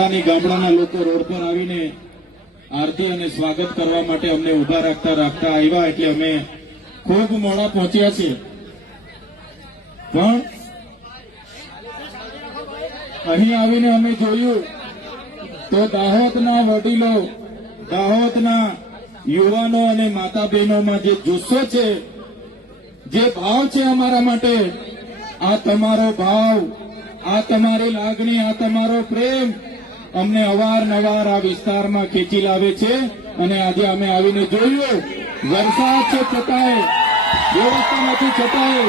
ગામડાની ગામડાના લોકો રોડ પર આવીને આરતી અને સ્વાગત કરવા માટે અમને ઊભા રાખતા રાખતા આવ્યા એટલે અમે ખૂબ મોડા પહોંચ્યા છીએ. પણ અહીં આવીને અમે જોયું તો દાહોદના વડીલો, દાહોદના યુવાનો અને માતા બહેનોમાં જે જુસ્સો છે, જે ભાવ છે અમારા માટે, આ તમારો ભાવ, આ તમારી લાગણી, આ તમારો પ્રેમ અમને અવારનવાર આ વિસ્તારમાં ખેંચી લાવે છે અને આજે અમે આવીને જોયું, વરસાદ છે છતાંય, વ્યવસ્થા નથી છતાંય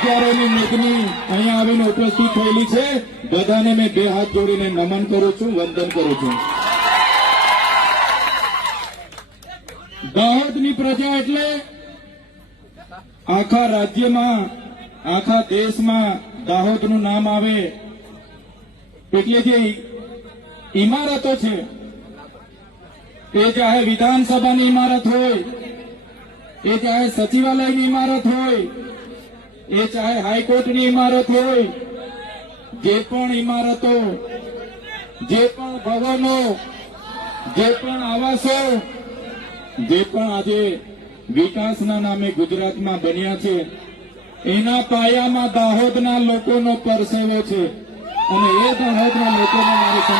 હજારોની મેઘની અહીંયા આવીને ઉપસ્થિત થયેલી છે. બધાને મેં બે હાથ જોડીને નમન કરું છું, વંદન કરું છું. દાહોદની પ્રજા એટલે આખા રાજ્યમાં, આખા દેશમાં દાહોદનું નામ આવે. એટલે જે ઇમારતો છે. એ ચાહે વિધાનસભાની ઇમારત હોય, એ ચાહે સચિવાલયની ઇમારત હોય, એ ચાહે હાઈકોર્ટની ઇમારત હોય, જે પણ ઇમારતો, જે પણ ભવનો, જે પણ આવાસો, જે પણ આજે વિકાસના નામે ગુજરાતમાં બન્યા છે, એના પાયામાં દાહોદના લોકોનો પરસેવો છે. અને એ દાહોદના લોકોને મારી